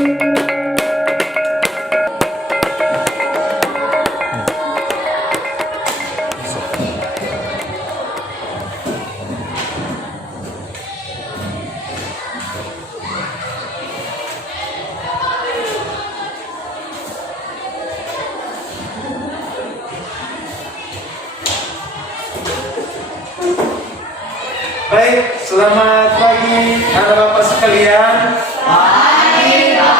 Baik, selamat pagi anak bapak sekalian. Pagi, Pak.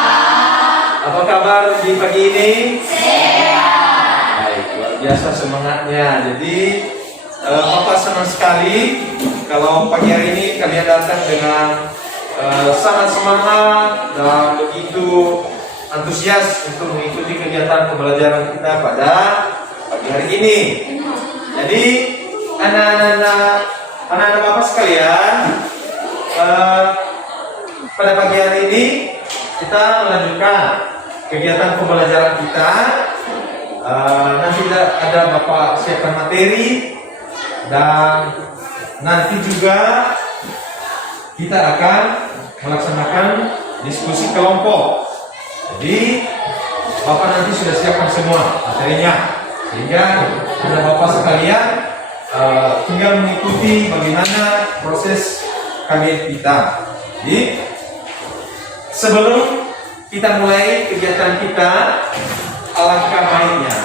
Apa kabar di pagi ini? Sehat. Baik, luar biasa semangatnya. Jadi bapak senang sekali kalau pagi hari ini kalian datang dengan sangat semangat dan begitu antusias untuk mengikuti kegiatan pembelajaran kita pada pagi hari ini. Jadi anak-anak bapak sekalian, pada pagi hari ini kita melanjutkan kegiatan pembelajaran kita. Nanti ada bapak siapkan materi dan nanti juga kita akan melaksanakan diskusi kelompok. Jadi bapak nanti sudah siapkan semua materinya, sehingga ada bapak sekalian tinggal mengikuti bagaimana proses kajian kita. Jadi sebelum kita mulai kegiatan kita, alangkah baiknya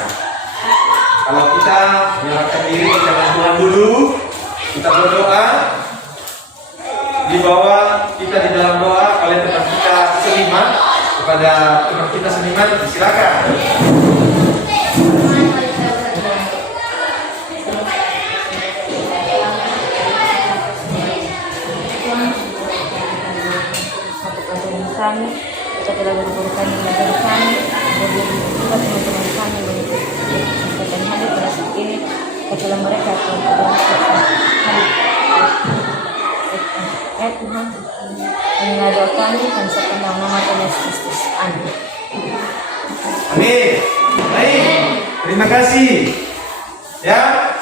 kalau kita menyerahkan diri kepada Tuhan dulu, kita berdoa. Di bawah kita di dalam doa, oleh teman kita seniman, kepada teman kita seniman, silakan. Kami, kita telah berbuatkan dengan kami, kemudian juga teman-teman kami mengikuti kesempatan hadir pada saat ini, kecuali mereka Tuhan Tuhan mengadil kami dan serta nama Tuhan Yesus Kristus. Amin. Amin. Baik, terima kasih. Ya,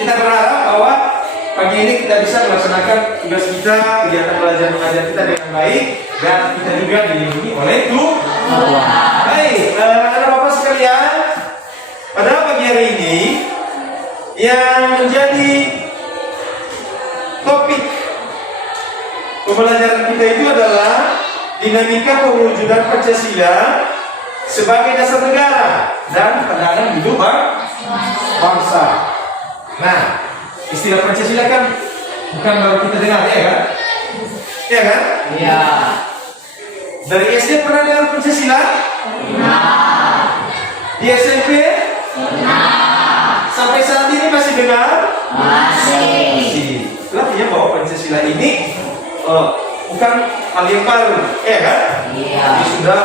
kita berharap bahwa pagi ini kita bisa melaksanakan tugas kita, kegiatan belajar mengajar kita dengan baik, dan kita juga dilindungi oleh Tuhan. Baik, anak bapak sekalian, pada pagi hari ini yang menjadi topik pembelajaran kita itu adalah dinamika pewujudan Pancasila sebagai dasar negara dan pandangan hidup bangsa. Nah, istilah Pancasila kan bukan baru kita dengar, ya kan? Ya kan? Iya. Dari SD pernah dengar Pancasila? Pernah. Di SMP? Pernah. Sampai saat ini masih dengar? Masih. Artinya bahwa Pancasila ini bukan hal yang baru, ya kan? Iya. Ini sudah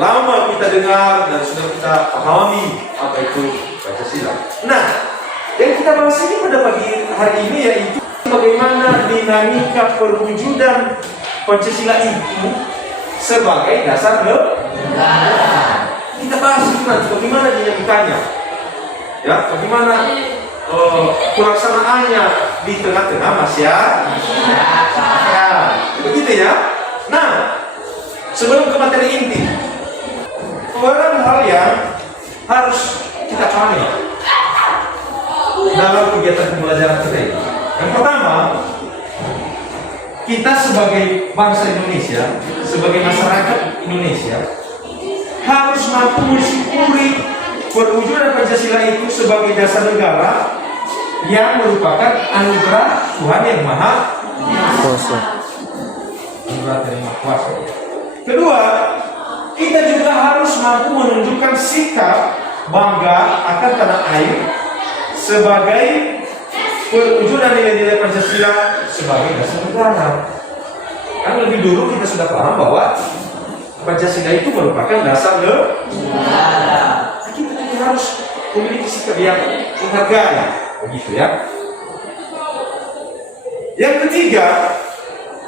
lama kita dengar dan sudah kita pahami apa itu Pancasila. Nah, yang kita bahas ini pada pagi hari ini yaitu bagaimana dinamika perwujudan Pancasila itu sebagai dasar negara. Kita bahas itu nanti bagaimana dinamikanya, ya, bagaimana pelaksanaannya di tengah-tengah masyarakat. Begitu ya. Nah, sebelum ke materi inti, beberapa hal yang harus kita pahami dalam kegiatan pembelajaran kita ini. Yang pertama, kita sebagai bangsa Indonesia, sebagai masyarakat Indonesia, harus mampu mensyukuri perwujudan Pancasila itu sebagai dasar negara yang merupakan anugerah Tuhan yang Maha Kuasa. Anugerah dari Maha Kuasa. Kedua, kita juga harus mampu menunjukkan sikap bangga akan tanah air sebagai perwujudan nilai-nilai Pancasila sebagai dasar negara. Kan lebih dulu kita sudah paham bahwa Pancasila itu merupakan dasar negara. Kita juga harus memiliki sikap yang menghargai, begitu ya. Yang ketiga,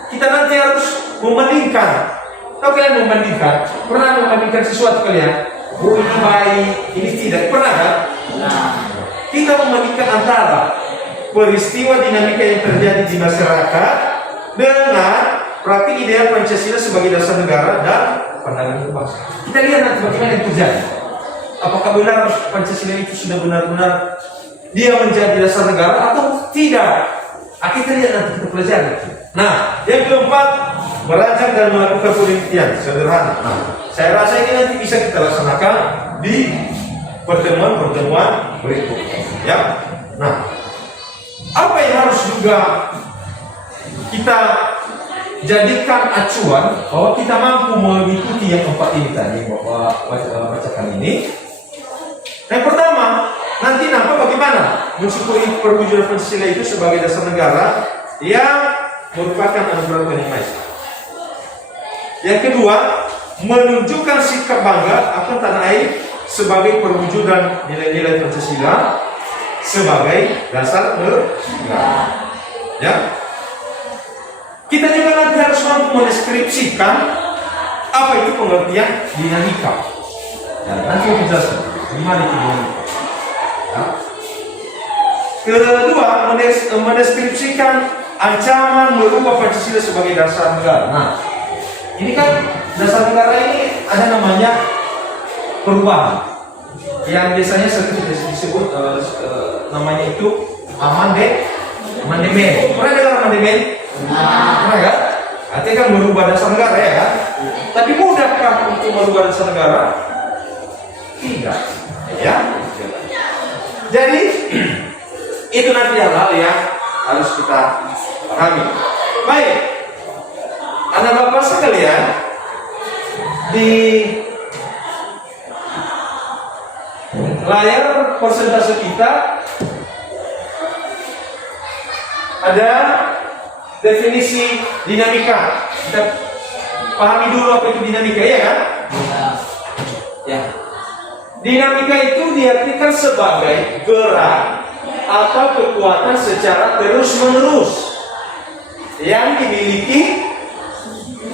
kita nanti harus membandingkan. Tahu kalian membandingkan? Pernah membandingkan sesuatu kalian? Oh, ini baik, ini tidak. Pernah kan? Kita membandingkan antara peristiwa dinamika yang terjadi di masyarakat dengan praktik ideal Pancasila sebagai dasar negara dan pandangan kebangsaan. Kita lihat nanti bagaimana yang terjadi. Apakah benar Pancasila itu sudah benar-benar dia menjadi dasar negara atau tidak? Kita lihat nanti, kita pelajari. Nah, yang keempat, merancang dan melakukan penelitian sederhana. Nah, saya rasa ini nanti bisa kita laksanakan di pertemuan-pertemuan berikutnya. Ya. Nah, apa yang harus juga kita jadikan acuan bahwa kita mampu mengikuti yang keempat ini tadi Bapak bacakan ini. Yang pertama, nanti nampak bagaimana mensyukuri perwujudan Pancasila itu sebagai dasar negara yang merupakan anugerah Tuhan Yang Maha Esa. Yang kedua, menunjukkan sikap bangga akan tanah air sebagai perwujudan nilai-nilai Pancasila sebagai dasar negara. Ya. Kita juga nanti harus mampu mendeskripsikan apa itu pengertian dinamika. Ya, nanti saya jelaskan gimana itu dinamika. Ya. Kedua, mendeskripsikan ancaman merubah Pancasila sebagai dasar negara. Nah, ini kan dasar negara ini ada namanya perubahan yang biasanya sering disebut namanya itu amandemen. Pernah dengar amandemen? Pernah kan? Artinya kan merubah dasar negara ya kan? Tapi mudahkah untuk merubah dasar negara? Tidak. Ya. Jadi itu nanti hal-hal yang harus kita pahami. Baik, anak bapak sekalian, di layar persentase kita ada definisi dinamika. Kita pahami dulu apa itu dinamika, ya kan? Ya. Dinamika itu diartikan sebagai gerak atau kekuatan secara terus-menerus yang dimiliki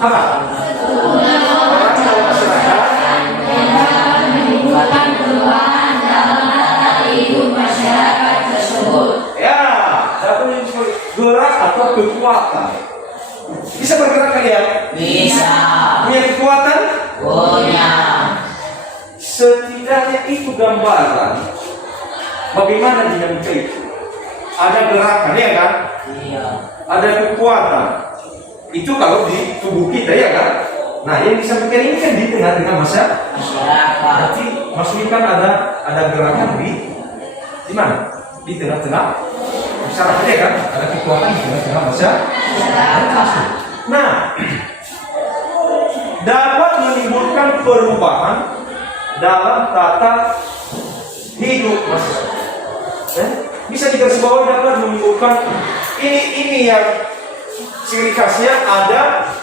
apa? Orang dalam masyarakat menimbulkan perubahan dalam hidup masyarakat tersebut. Ya, dapat disebut gerak atau kekuatan. Bisa bergerak kalian? Bisa. Punya kekuatan? Punya. Setidaknya itu gambaran bagaimana dinamika itu. Ada gerakan, ya kan? Iya. Ada kekuatan. Itu kalau di tubuh kita, ya kan? Nah, yang disampaikan ini kan di tengah-tengah masyarakat. Berarti maksudnya kan ada gerakan di mana? Di tengah-tengah masyarakat, ya kan? Ada kekuatan di tengah-tengah masyarakat. Nah, dapat menimbulkan perubahan dalam tata hidup masyarakat. Bisa dikasih bawah dapat menimbulkan ini yang ciri khasnya ada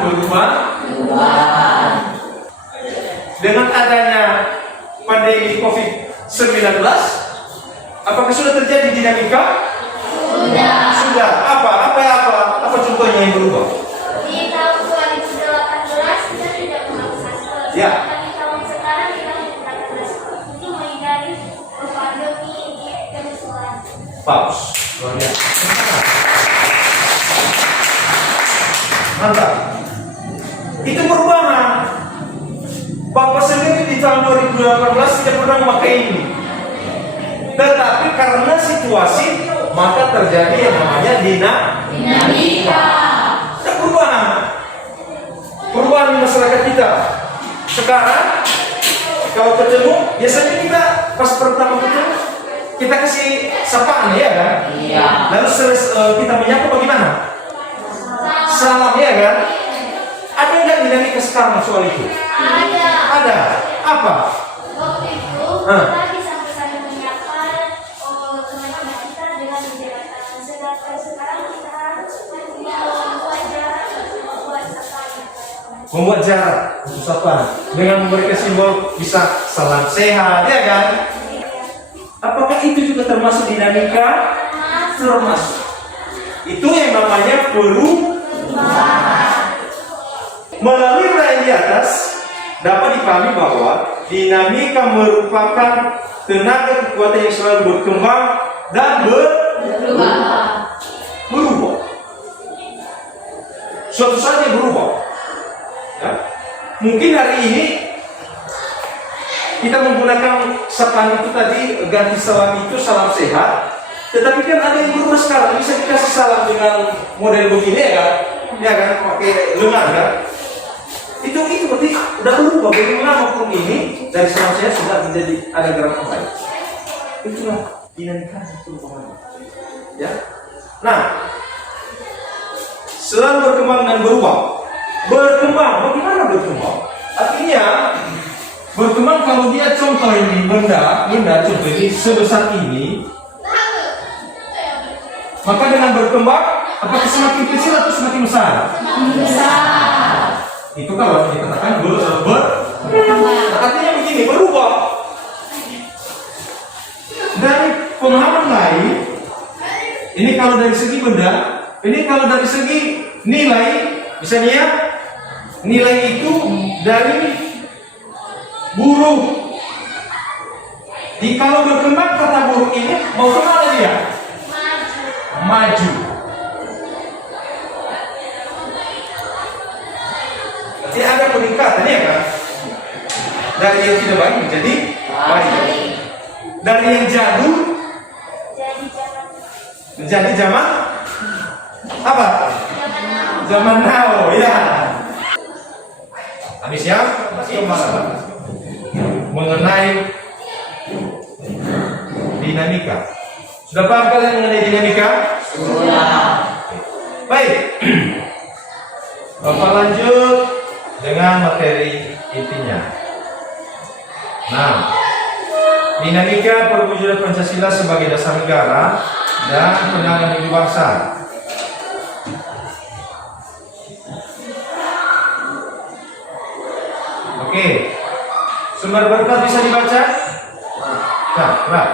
perubahan. Dengan adanya pandemi COVID-19, apakah sudah terjadi dinamika? Sudah. Apa contohnya yang berubah? Di tahun 2018 kita tidak memaksa. Ya. Di tahun sekarang kita menggunakan masker untuk menghindari pandemi kemusuhan. Bagus. Luar biasa. Mantap. Itu perubahan. Bapak sendiri di tahun 2018 tidak pernah memakai ini. Tetapi karena situasi maka terjadi yang namanya dinamika. Ada perubahan di masyarakat kita. Sekarang kalau ketemu, biasanya kita pas pertama ketemu kita kasih sapaan, ya kan? Iya. Lalu kita menyapa bagaimana? Salam, ya kan? Ada nggak dinamika sekarang soal itu? Ada. Apa? Waktu itu kita bisa saling menyapa teman-teman kita dengan menjaga tangan. Sedangkan sekarang kita harus membuat jarak untuk membuat sapaan. Membuat jarak untuk sapaan dengan memberikan simbol bisa salam sehat, ya kan? Apakah itu juga termasuk dinamika? Termasuk. Itu yang namanya perubahan. Melalui uraian di atas dapat dipahami bahwa dinamika merupakan tenaga kekuatan yang selalu berkembang dan berubah. Suatu saat dia berubah. Ya. Mungkin hari ini kita menggunakan salam itu tadi, ganti salam itu salam sehat. Tetapi kan ada yang berubah sekarang, bisa dikasih salam dengan model begini ya kan, pakai lengan kan. Itu berarti udah berubah. Bagaimana pun ini dari salam sehat sudah menjadi ada gerakan baik. Itulah dinamika itu ya. Nah, selalu berkembang dan berubah. Berkembang, bagaimana berkembang? Artinya berkembang kalau dia contoh ini benda contoh ini sebesar ini, maka dengan berkembang apakah semakin kecil atau semakin besar? Besar. Itu kalau dikatakan artinya begini, berubah. Dari pemahaman lain, ini kalau dari segi benda, ini kalau dari segi nilai, misalnya ya, nilai itu dari burung. Kalau berkembang kata burung ini mau kemana dia? Maju. Jadi ada peningkatan ya kan? Dari yang tidak baik menjadi baik. Dari yang jadul menjadi zaman apa? Zaman now ya. Habis ya? Mengenai dinamika. Sudah paham kalian mengenai dinamika? Sudah. Baik. Bapak lanjut dengan materi intinya. Nah, dinamika perwujudan Pancasila sebagai dasar negara dan pegangan hidup bangsa. Oke, sumber berkat bisa dibaca? Nah,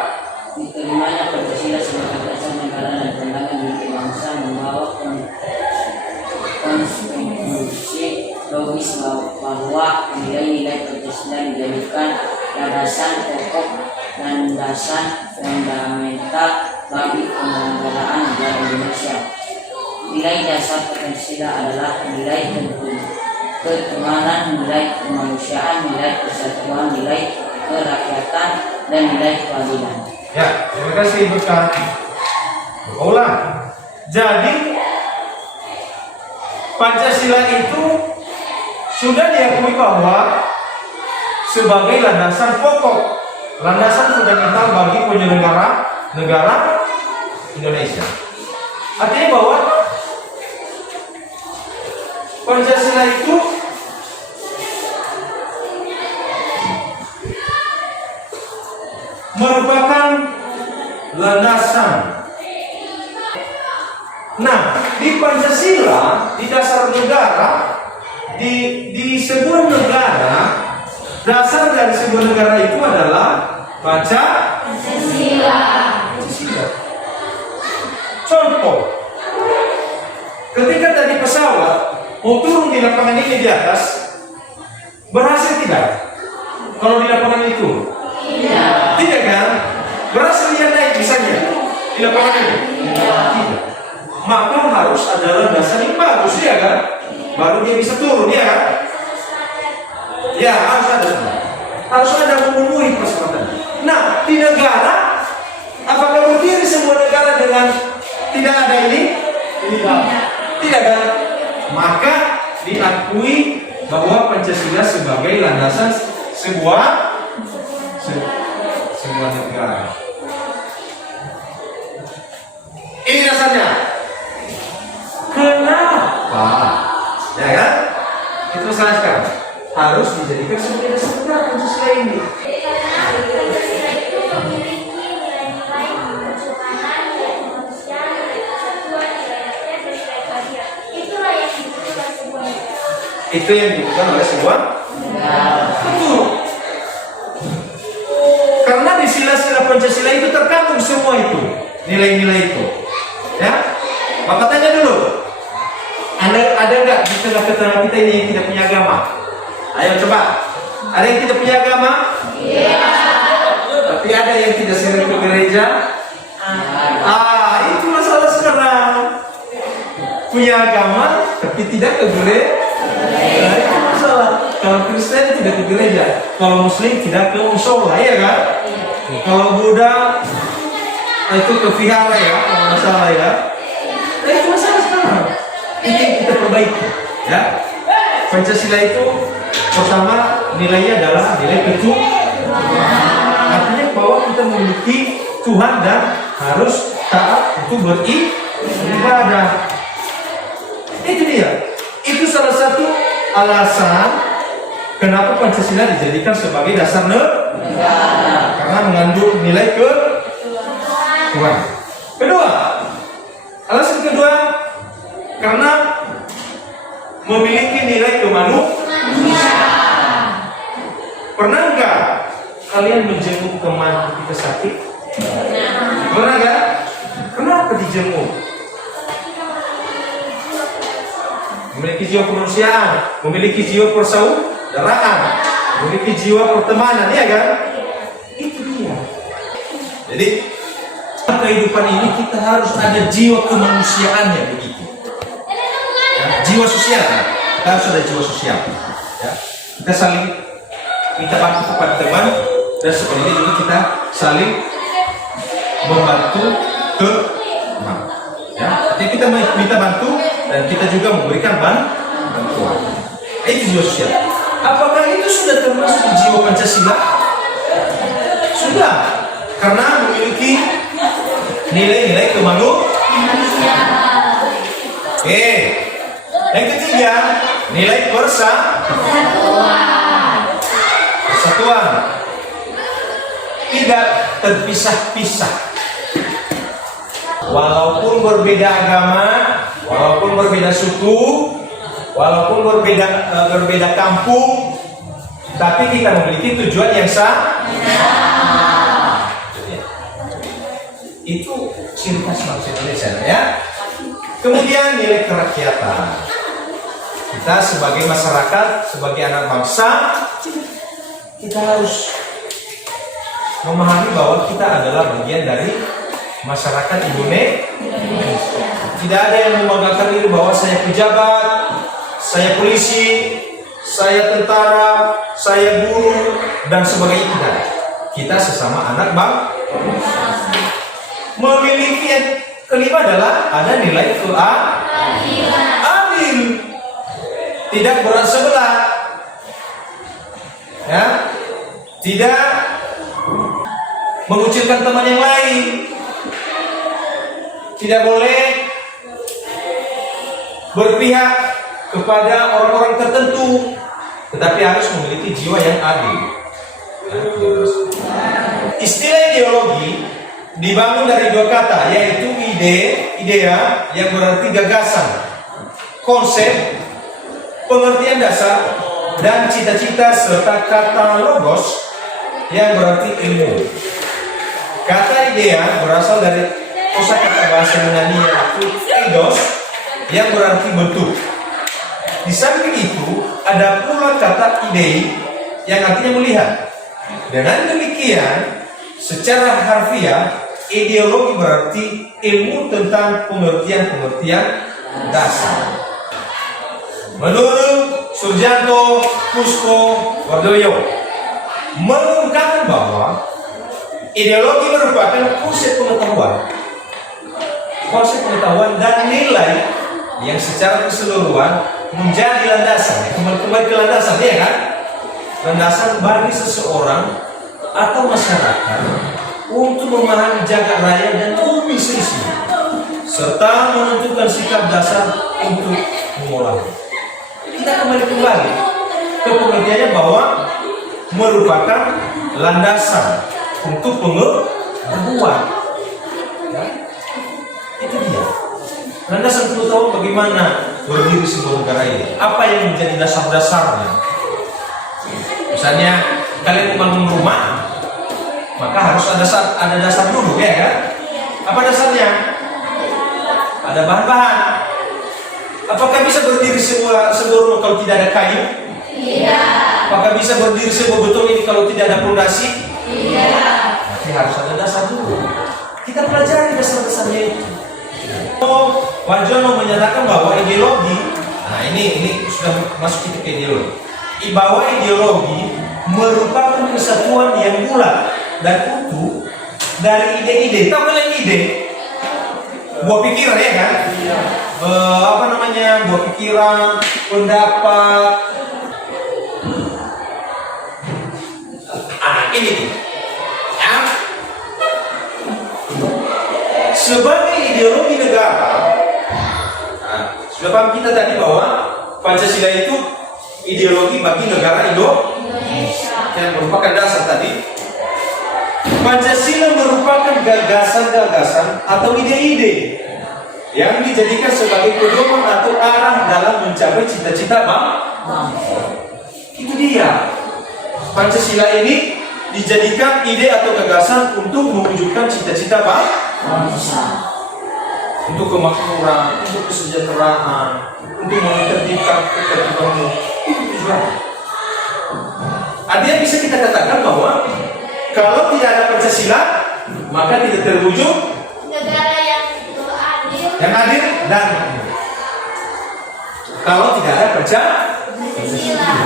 Diterimanya Pancasila sebagai dasar negara dan pegangan hidup bangsa membawa konsekuensi logis bahwa nilai-nilai Pancasila dijadikan landasan pokok dan landasan fundamental bagi penyelenggaraan negara Indonesia. Nilai dasar Pancasila adalah nilai ketuhanan, nilai kemanusiaan, nilai persatuan, nilai kerakyatan, dan nilai keadilan. ya, terima kasih berkat. Ulang. Jadi Pancasila itu sudah diakui bahwa sebagai landasan pokok, landasan fundamental bagi penyelenggara negara Indonesia. Artinya bahwa Pancasila itu merupakan landasan. Nah, di Pancasila, di dasar negara, di sebuah negara, dasar dari sebuah negara itu adalah Pancasila. Contoh, ketika tadi pesawat mau turun di lapangan ini di atas, berhasil tidak? Kalau di lapangan itu, tidak kan? Berhasil dia naik misalnya di lapangan ini? Tidak. Maka harus ada landasan yang bagus ya kan? Baru dia bisa turun ya kan? Ya harus ada memenuhi persyaratan. Nah, di negara, apakah berdiri sebuah negara dengan tidak ada ini? Tidak kan? Maka diakui bahwa Pancasila sebagai landasan sebuah negara. Ini dasarnya. Kenapa? Ya kan? Itu salah sekarang. Harus dijadikan sebagai dasar negara Pancasila ini. Karena Pancasila itu memiliki nilai-nilai ketuhanan, nilai kemanusiaan, nilai persatuan, nilai rakyat, dan nilai keadilan. Itulah yang dibutuhkan sebuah negara. Itu yang dibutuhkan oleh sebuah negara. Betul. Karena di sila-sila Pancasila itu terkandung semua itu, nilai-nilai itu. Ya, Bapak tanya dulu, ada nggak di tengah-tengah kita ini yang tidak punya agama? Ayo coba, ada yang tidak punya agama? Iya. Tapi ada yang tidak sering ke gereja? punya agama tapi tidak ke gereja. Nah, itu masalah. Kalau Kristen tidak ke gereja, kalau Muslim tidak ke musola, ya kan? Kalau Buddha itu ke vihara ya, kalau nggak salah ya. Nah, itu masalah sekarang. Itu yang kita perbaiki, ya. Pancasila itu pertama nilainya adalah nilai ketuhanan. Artinya bahwa kita memiliki Tuhan dan harus taat untuk beribadah. Itu dia. Itu salah satu alasan kenapa Pancasila dijadikan sebagai dasar negara. Karena mengandung nilai ketuhanan. Kedua, alasan kedua karena memiliki nilai kemanusiaan. Pernah nggak kalian menjenguk teman kita sakit? Pernah nggak? Kenapa dijenguk? Memiliki jiwa kemanusiaan, memiliki jiwa persaudaraan, memiliki jiwa pertemanan, ya kan? Itu dia. Jadi kehidupan ini kita harus ada jiwa kemanusiaannya begitu. Ya, jiwa sosial, kita harus ada jiwa sosial. Ya, kita saling minta bantu kepada teman dan sebenarnya juga kita saling membantu ke teman. Ya, jadi kita minta bantu dan kita juga memberikan bantuan. Itu jiwa sosial. Apakah itu sudah termasuk jiwa Pancasila? Sudah, karena memiliki nilai-nilai kemanusiaan. Oke. Yang ketiga, nilai persatuan. Tidak terpisah-pisah. Walaupun berbeda agama, walaupun berbeda suku, walaupun berbeda kampung, tapi kita memiliki tujuan yang sama. Itu ciri khas bangsa Indonesia, ya. Kemudian nilai kerakyatan. Kita sebagai masyarakat, sebagai anak bangsa, kita harus memahami bahwa kita adalah bagian dari masyarakat Indonesia. Tidak ada yang membanggakan diri bahwa saya pejabat, saya polisi, saya tentara, saya guru, dan sebagainya. Tidak. Kita sesama anak bangsa. Memiliki yang kelima adalah ada nilai adil. Tidak berat sebelah. Ya. Tidak mengucilkan teman yang lain. Tidak boleh berpihak kepada orang-orang tertentu, tetapi harus memiliki jiwa yang adil. Istilah ideologi dibangun dari dua kata, yaitu idea yang berarti gagasan, konsep, pengertian dasar, dan cita-cita, serta kata logos yang berarti ilmu. Kata idea berasal dari kosakata bahasa Yunani yaitu eidos yang berarti bentuk. Di samping itu ada pula kata idei yang artinya melihat. Dengan demikian, secara harfiah ideologi berarti ilmu tentang pengertian-pengertian dasar. Menurut Surjanto Pusko Wardoyo mengungkapkan bahwa ideologi merupakan konsep pengetahuan dan nilai yang secara keseluruhan menjadi landasan. Kembali ke landasan, ya kan? Landasan bagi seseorang atau masyarakat untuk memahami jagat raya dan bumi seisinya, serta menentukan sikap dasar untuk mengolahnya. Kita kembali ke pengertiannya bahwa merupakan landasan untuk pengetahuan. Ya? Itu dia. Landasan pengetahuan bagaimana berdiri sebuah negara ini. Apa yang menjadi dasar-dasarnya? Misalnya kalian membangun rumah, maka harus ada dasar dulu, ya kan? Apa dasarnya? Ada bahan-bahan. Apakah bisa berdiri sebuah rumah kalau tidak ada kayu? Tidak. Apakah bisa berdiri sebuah beton ini kalau tidak ada fondasi? Tidak. Berarti harus ada dasar dulu. Kita pelajari dasar-dasarnya itu. Warjono menyatakan bahwa ideologi, nah ini sudah masuk ke ideologi. Bahwa ideologi merupakan kesatuan yang bulat dan utuh dari ide-ide. Tahu kan ide? Buah pikiran ya kan? Buah pikiran, pendapat. Ini ya. Sebagai ideologi negara, sudah paham kita tadi bahwa Pancasila itu ideologi bagi negara Indonesia yang merupakan dasar tadi. Pancasila merupakan gagasan-gagasan atau ide-ide yang dijadikan sebagai pedoman atau arah dalam mencapai cita-cita bangsa. Itu dia. Pancasila ini dijadikan ide atau gagasan untuk mewujudkan cita-cita bangsa. Untuk kemakmuran, untuk kesejahteraan, untuk menertibkan ketertiban. Itu tujuan. Artinya bisa kita katakan bahwa kalau tidak ada Pancasila, maka tidak terwujud negara yang adil dan kalau tidak ada Pancasila.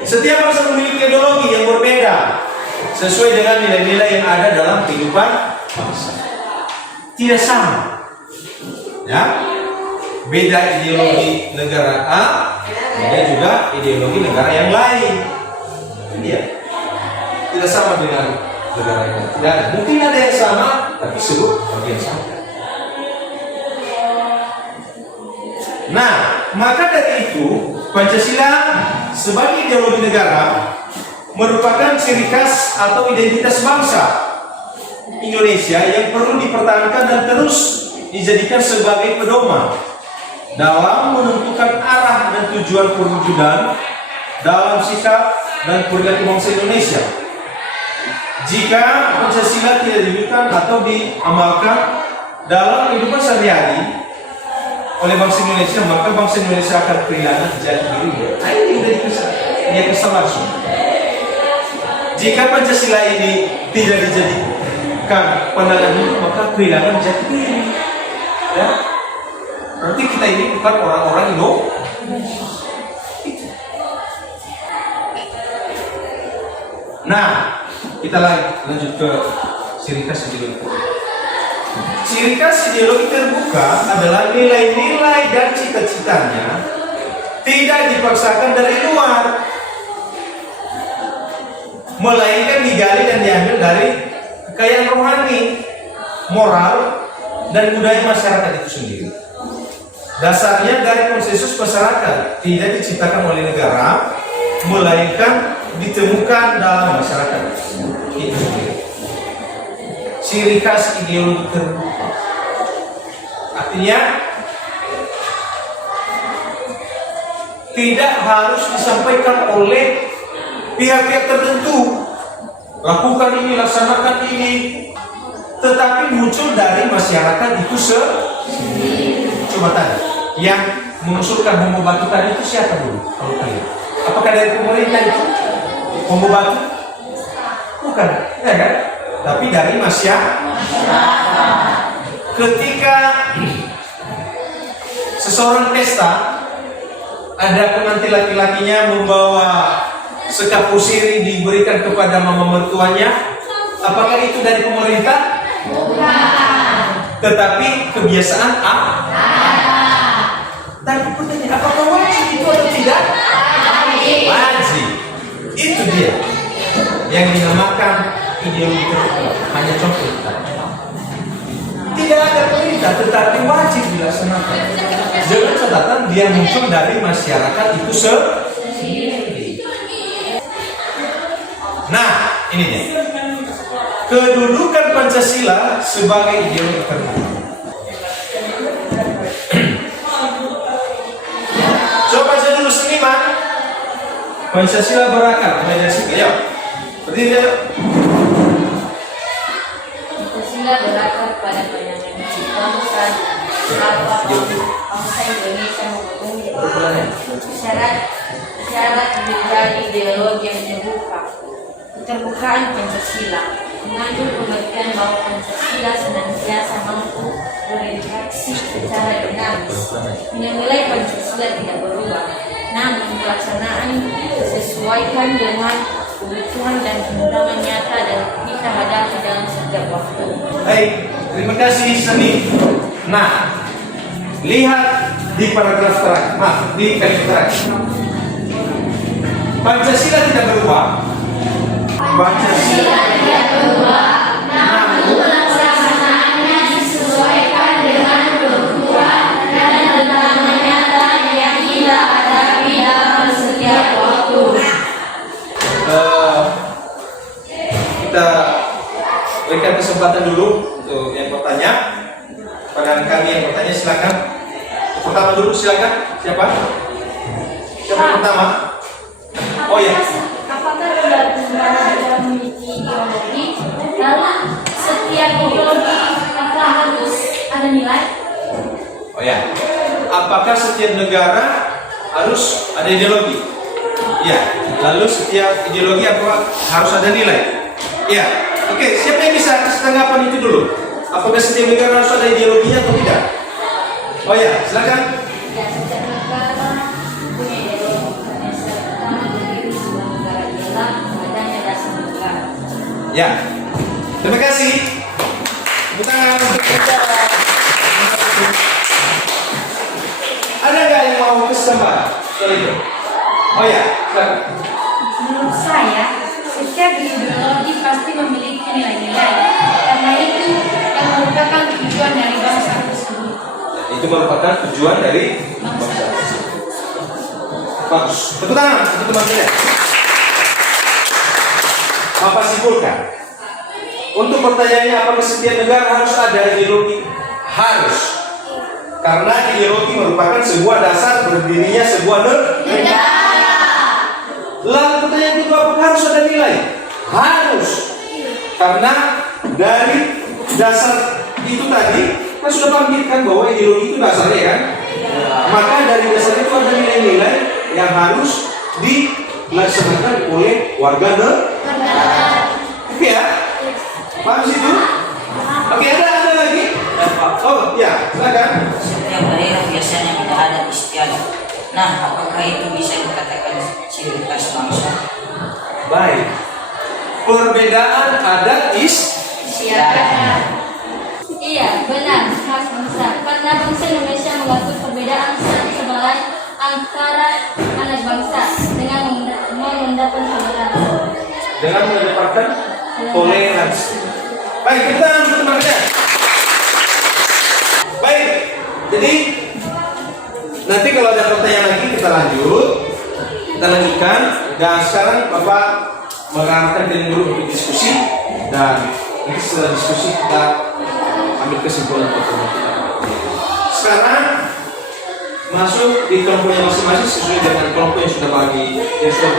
Setiap bangsa memiliki ideologi yang berbeda sesuai dengan nilai-nilai yang ada dalam kehidupan bangsa. Tidak sama. Ya, beda ideologi negara A, beda juga ideologi negara yang lain. Dia tidak sama dengan negara yang lain. Tidak, mungkin ada yang sama, tapi seluruh bagian sama. Nah, maka dari itu Pancasila sebagai ideologi negara merupakan ciri khas atau identitas bangsa Indonesia yang perlu dipertahankan dan terus dijadikan sebagai pedoman dalam menentukan arah dan tujuan perwujudan dalam sikap dan perilaku bangsa Indonesia. Jika Pancasila tidak diwujudkan atau diamalkan dalam kehidupan sehari-hari oleh bangsa Indonesia, maka bangsa Indonesia akan kehilangan jati dirinya. Ini udah dia kesal langsung. Jika Pancasila ini tidak dijadikan pandangan hidup, maka kehilangan jati diri. Ya, berarti kita ini bukan orang-orang Indonesia. Nah, kita lanjut ke ciri khas ideologi. Ciri khas ideologi terbuka adalah nilai-nilai dan cita-citanya tidak dipaksakan dari luar, melainkan digali dan diambil dari kekayaan rohani, moral, dan budaya masyarakat itu sendiri. Dasarnya dari konsensus masyarakat, tidak diciptakan oleh negara, melainkan ditemukan dalam masyarakat itu sendiri. Ciri khas ideologi terbuka artinya tidak harus disampaikan oleh pihak-pihak tertentu, lakukan ini, laksanakan ini, tetapi muncul dari masyarakat itu sendiri. Coba tanya, yang mengusulkan homo batu tadi itu siapa dulu? Kalau kalian, apakah dari pemerintah itu homo batu? Bukan, ya kan? Tapi dari masyarakat. Ketika seseorang pesta, ada pengantin laki-lakinya membawa sekapur sirih diberikan kepada mama mertuanya, apakah itu dari pemerintah? Bukan. Tetapi kebiasaan tapi pertanyaan, apakah wajib itu atau tidak? Wajib. Itu dia yang dinamakan ideologi terbuka. Hanya contoh. Tidak ada perintah, tetapi wajib dilaksanakan. Dengan catatan dia muncul dari masyarakat itu sendiri. Nah, ini dia. Kedudukan Pancasila sebagai ideologi terbuka. Coba aja dulu seniman. Pancasila berakar, Pancasila. Ayo, berdiri ayo. Pancasila berakar pada pandangan hidup bangsa, bangsa Indonesia maupun syarat menjadi ideologi yang terbuka. Keterbukaan Pancasila mengandung pengertian bahwa Pancasila senantiasa mampu berinteraksi berkompetisi secara dinamis. Menilai Pancasila tidak berubah, namun pelaksanaan disesuaikan dengan kebutuhan dan tantangan nyata dan kita hadapi dalam setiap waktu. Baik, terima kasih Seni. Nah, lihat di paragraf terakhir, di kalimat terakhir. Pancasila tidak berubah. Pancasila tidak berubah, namun pelaksanaannya disesuaikan dengan kebutuhan dan tantangan nyata yang kita hadapi dalam setiap waktu. Kita berikan kesempatan dulu untuk yang bertanya. Pada kami yang bertanya silakan. Pertama dulu silakan. Siapa? Siapa yang pertama? Oh ya. Apakah negara memiliki ideologi? Lalu setiap ideologi apakah harus ada nilai? Oh ya. Apakah setiap negara harus ada ideologi? Ya. Lalu setiap ideologi apa harus ada nilai? Ya. Oke, siapa yang bisa kasih tanggapan itu dulu? Apakah setiap negara harus ada ideologinya atau tidak? Oh ya, silakan. Ya, setiap negara punya ideologi serta berdiri sebuah negara ialah adanya dasar negara. Ya. Terima kasih. Tepuk tangan untuk kita. Ada nggak yang mau kesempatan? Soal itu. Oh ya, silakan. Menurut saya, setiap ideologi pasti memiliki nilai-nilai. Karena itu yang merupakan tujuan dari bangsa tersebut. Itu merupakan tujuan dari bangsa. Bagus. Tepuk tangan untuk teman saya. Bapak simpulkan. Untuk pertanyaannya apakah setiap negara harus ada ideologi? Harus. Karena ideologi merupakan sebuah dasar berdirinya sebuah negara. Lalu pertanyaan kedua, apakah harus ada nilai? Harus. Karena dari dasar itu tadi kan sudah bangkitkan bahwa ideologi itu dasarnya kan. Maka dari dasar itu ada nilai-nilai yang harus dilaksanakan oleh warga negara. Oke ya? Paham situ? Oke, ada lagi? Oh ya, silakan. Setiap daerah biasanya tidak ada istiadat. Nah, apakah itu bisa dikatakan ciri khas bangsa? Baik. Perbedaan adat Istiadat. Iya, benar, khas bangsa. Karena bangsa Indonesia mengakui perbedaan sebelai antara anak bangsa dengan mengedepankan toleransi. dengan mengedepankan toleransi. Baik, kita lanjut kerja. Baik, jadi nanti kalau ada pertanyaan lagi kita lanjutkan. Dan sekarang Bapak mengarahkan kalian dulu untuk diskusi dan nanti setelah diskusi kita ambil kesimpulan pertemuan kita. Sekarang masuk di kelompoknya masing-masing sesuai dengan kelompok yang sudah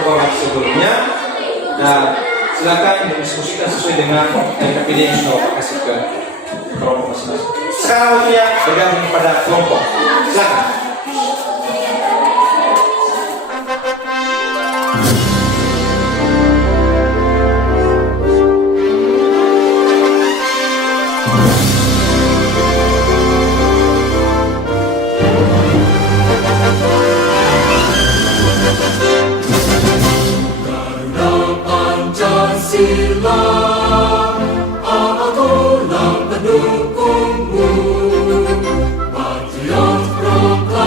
berkoordinasi sebelumnya, dan silakan didiskusikan sesuai dengan KPD yang sudah Bapak kasih ke kelompok masing-masing. Sekarang waktunya bergabung pada kelompok. Silakan. Pancasila, akulah pendukungmu, patriot proklamasi.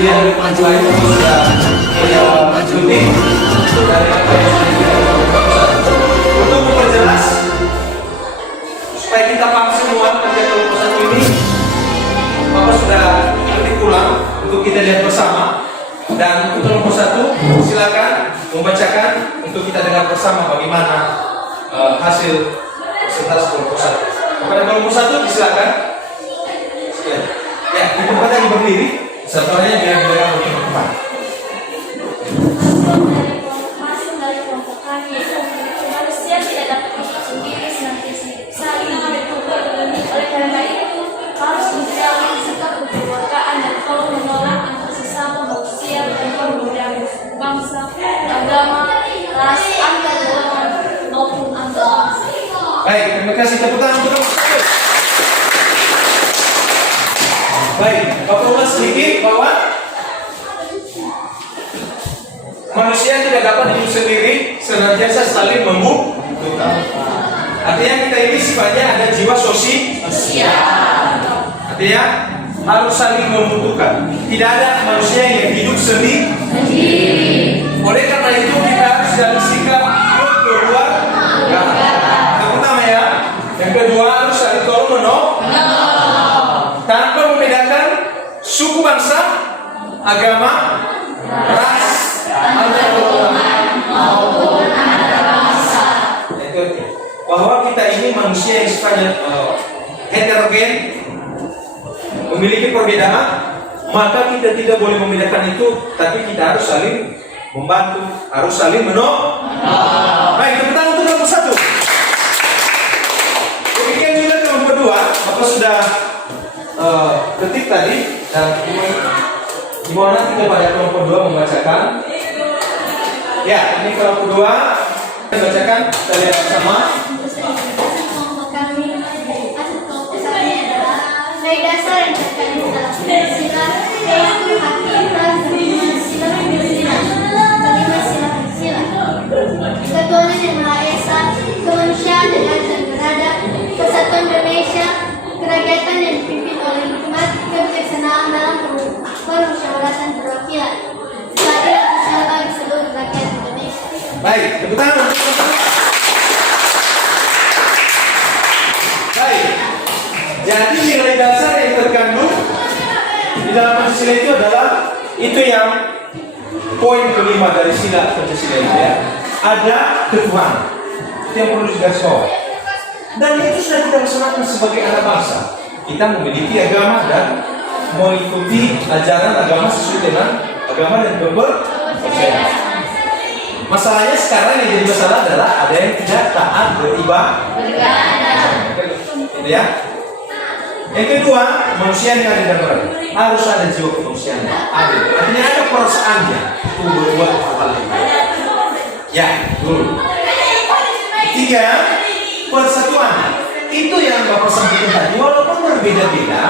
dilihat dari pengajuan itu sudah ikuti dari apa yang sudah kita untuk memperjelas supaya kita paham semua kerja kelompok satu ini. Bapak sudah ketik ulang untuk kita lihat bersama. Dan untuk kelompok satu silakan membacakan untuk kita dengar bersama bagaimana hasil presentasi kelompok satu. Kepada kelompok satu silakan. Ya, di tempat yang berdiri, setelahnya biar mereka lebih tepat. Masuk dari kelompok kami, manusia tidak dapat hidup sendiri senantiasa saling bertukar. Oleh karena itu, harus menjalin sikap kekeluargaan dan tolong menolong antar sesama manusia tanpa memandang bangsa, agama, ras, antar golongan maupun antar bangsa. Baik, terima kasih. Tepuk tangan untuk kelompok satu. Baik, Bapak ulas sedikit bahwa manusia tidak dapat hidup sendiri, senantiasa saling membutuhkan. Artinya kita ini sifatnya ada jiwa sosial. Artinya harus saling membutuhkan. Tidak ada manusia yang hidup sendiri. Oleh karena itu kita harus dalam sikap kekeluargaan. Yang pertama ya, yang kedua harus saling tolong menolong. Tanpa membedakan suku bangsa, agama, ras, antar golongan maupun antar bangsa. Bahwa kita ini manusia yang sifatnya heterogen, memiliki perbedaan, maka kita tidak boleh membedakan itu, tapi kita harus saling membantu, harus saling menolong. Baik, tepuk tangan untuk kelompok satu. Demikian juga kelompok dua, Bapak sudah ketik tadi dan gimana nanti kepada kelompok dua membacakan. Ya, ini kelompok dua membacakan, kita lihat bersama. Kelompok kami atau kelompok kami adalah nilai dasar yang terkandung dalam Pancasila, yaitu hak kita kelima sila Pancasila. Ketuhanan yang Maha Esa, kemanusiaan dan adil dan beradab, persatuan Indonesia, kerakyatan yang dipimpin oleh hikmat, kebijaksanaan dalam permusyawaratan perwakilan, keadilan sosial bagi seluruh rakyat Indonesia. Baik, tepuk tangan. Baik, jadi nilai dasar yang terkandung di dalam Pancasila itu adalah itu yang poin kelima dari sila Pancasila itu ya. Ada ketuhanan. Itu yang perlu digarisbawahi. Dan itu sudah kita laksanakan sebagai anak bangsa. Kita memiliki agama dan mengikuti ajaran agama sesuai dengan agama dan kepercayaan. Masalahnya sekarang yang jadi masalah adalah ada yang tidak taat beribadah. Gitu ya. Yang kedua, manusia yang ada dan beradab. Harus ada jiwa kemanusiaan adil. Artinya ada perasaannya untuk berbuat hal itu. Ya, dulu. Tiga, persatuan. Itu yang Bapak sampaikan tadi. Walaupun berbeda-beda,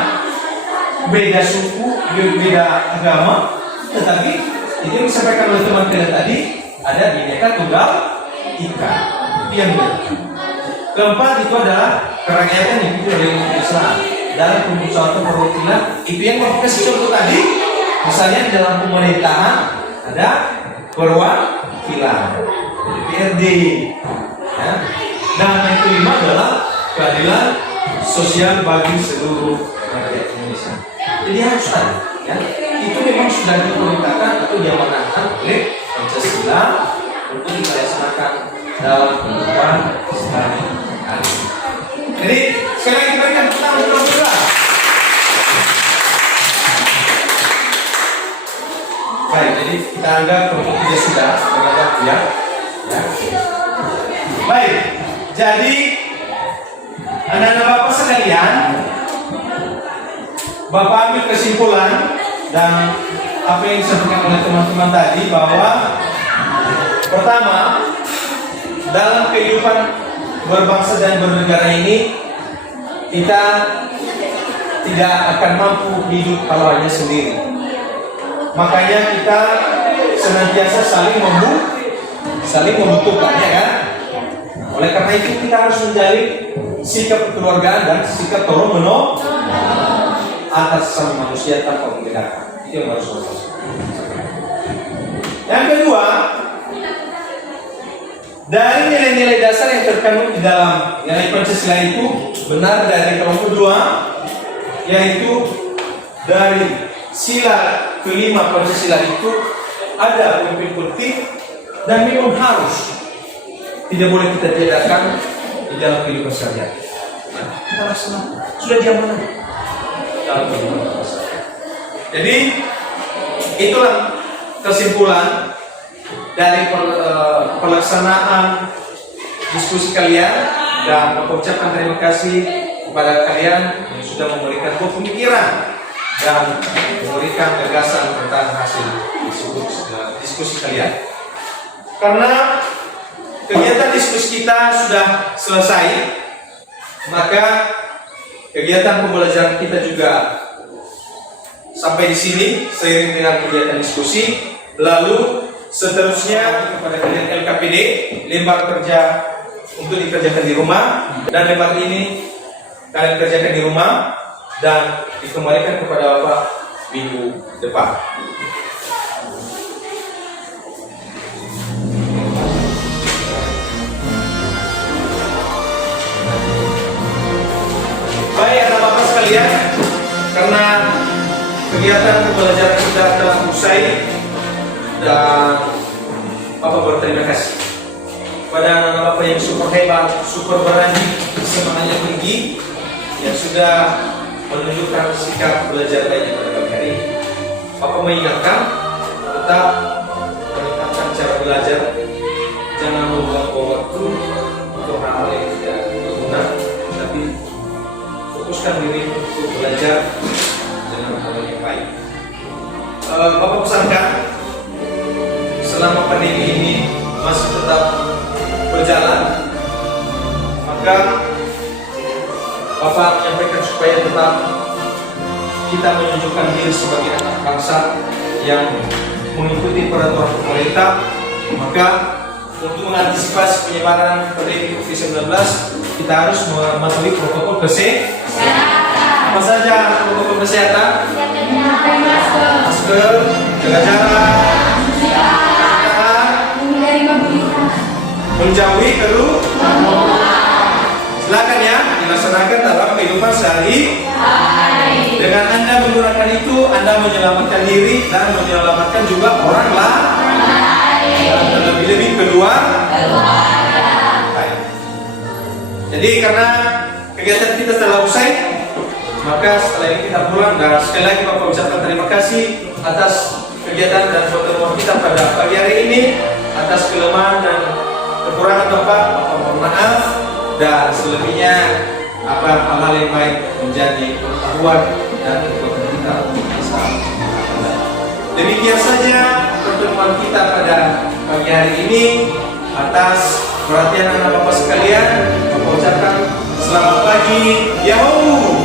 beda suku, beda agama, tetapi itu yang disampaikan oleh teman kita tadi, ada Bhinneka Tunggal Ika. Itu yang berbeda. Keempat itu adalah kerakyatan yang dipimpin oleh Islam dalam permusyawaratan perwakilan. Itu yang Bapak kasih contoh tadi. Misalnya di dalam pemerintahan ada perwakilan DPRD. Ya. Dan yang kelima adalah keadilan sosial bagi seluruh rakyat Indonesia. Jadi harus ada, ya. Itu memang sudah diperintahkan atau diamanahkan oleh Pancasila untuk dilaksanakan dalam kehidupan sehari-hari. Jadi sekali lagi berikan tepuk tangan untuk baik, jadi kita anggap kelompok tiga sudah menganggap ya. Baik, jadi anak-anak Bapak sekalian, Bapak ambil kesimpulan dan apa yang disampaikan oleh teman-teman tadi bahwa pertama, dalam kehidupan berbangsa dan bernegara ini kita tidak akan mampu hidup kalau hanya sendiri. Makanya kita senantiasa saling membutuhkan, ya kan? Oleh karena itu kita harus menjalin sikap kekeluargaan dan sikap tolong menolong atas sesama manusia tanpa membedakan. Itu yang harus Bapak. Yang kedua, dari nilai-nilai dasar yang terkandung di dalam nilai Pancasila itu benar dari kelompok 2, yaitu dari sila kelima Pancasila itu ada pemimpin politik dan memang harus tidak boleh kita tiadakan di dalam kehidupan sehari-hari. Nah, kita laksanakan sudah diamankan dalam kehidupan sehari-hari. Jadi itulah kesimpulan dari pelaksanaan diskusi kalian, dan mengucapkan terima kasih kepada kalian yang sudah memberikan pemikiran dan memberikan gagasan tentang hasil diskusi kalian. Karena kegiatan diskusi kita sudah selesai, maka kegiatan pembelajaran kita juga sampai di sini seiring dengan kegiatan diskusi. Lalu seterusnya kepada kalian LKPD, lembar kerja untuk dikerjakan di rumah, dan lembar ini kalian kerjakan di rumah dan dikembalikan kepada Bapak minggu depan. Baik anak-anak sekalian, karena kegiatan pembelajaran kita telah usai, dan Bapak berterima kasih pada anak-anak Bapak yang super hebat, super berani, semangatnya tinggi, yang sudah menunjukkan sikap belajar lainnya pada pagi hari ini. Bapak mengingatkan tetap meningkatkan cara belajar, jangan membuang waktu untuk hal-hal yang tidak berguna, tapi fokuskan diri untuk belajar dengan hal yang baik. Bapak pesankan, selama pandemi ini masih tetap berjalan, maka Bapak menyampaikan supaya tetap kita menunjukkan diri sebagai anak bangsa yang mengikuti peraturan pemerintah. Maka untuk mengantisipasi penyebaran pandemi COVID-19, kita harus mematuhi protokol kesehatan. Apa saja protokol kesehatan? Masker, jaga jarak, menjauhi kerumunan. Silakan ya dilaksanakan dalam kehidupan sehari-hari. Dengan Anda menggunakan itu, Anda menyelamatkan diri dan menyelamatkan juga orang lain. Dan lebih-lebih kedua. Jadi karena kegiatan kita telah usai, maka setelah ini kita pulang, dan sekali lagi Bapak ucapkan terima kasih atas kegiatan dan pertemuan kita pada pagi hari ini. Atas kelemahan dan kekurangan Bapak mohon maaf, dan selebihnya hal-hal yang baik menjadi pengetahuan dan kekuatan kita untuk bisa. Demikian saja pertemuan kita pada pagi hari ini. Atas perhatian anak Bapak sekalian, Bapak ucapkan selamat pagi. Yahoo!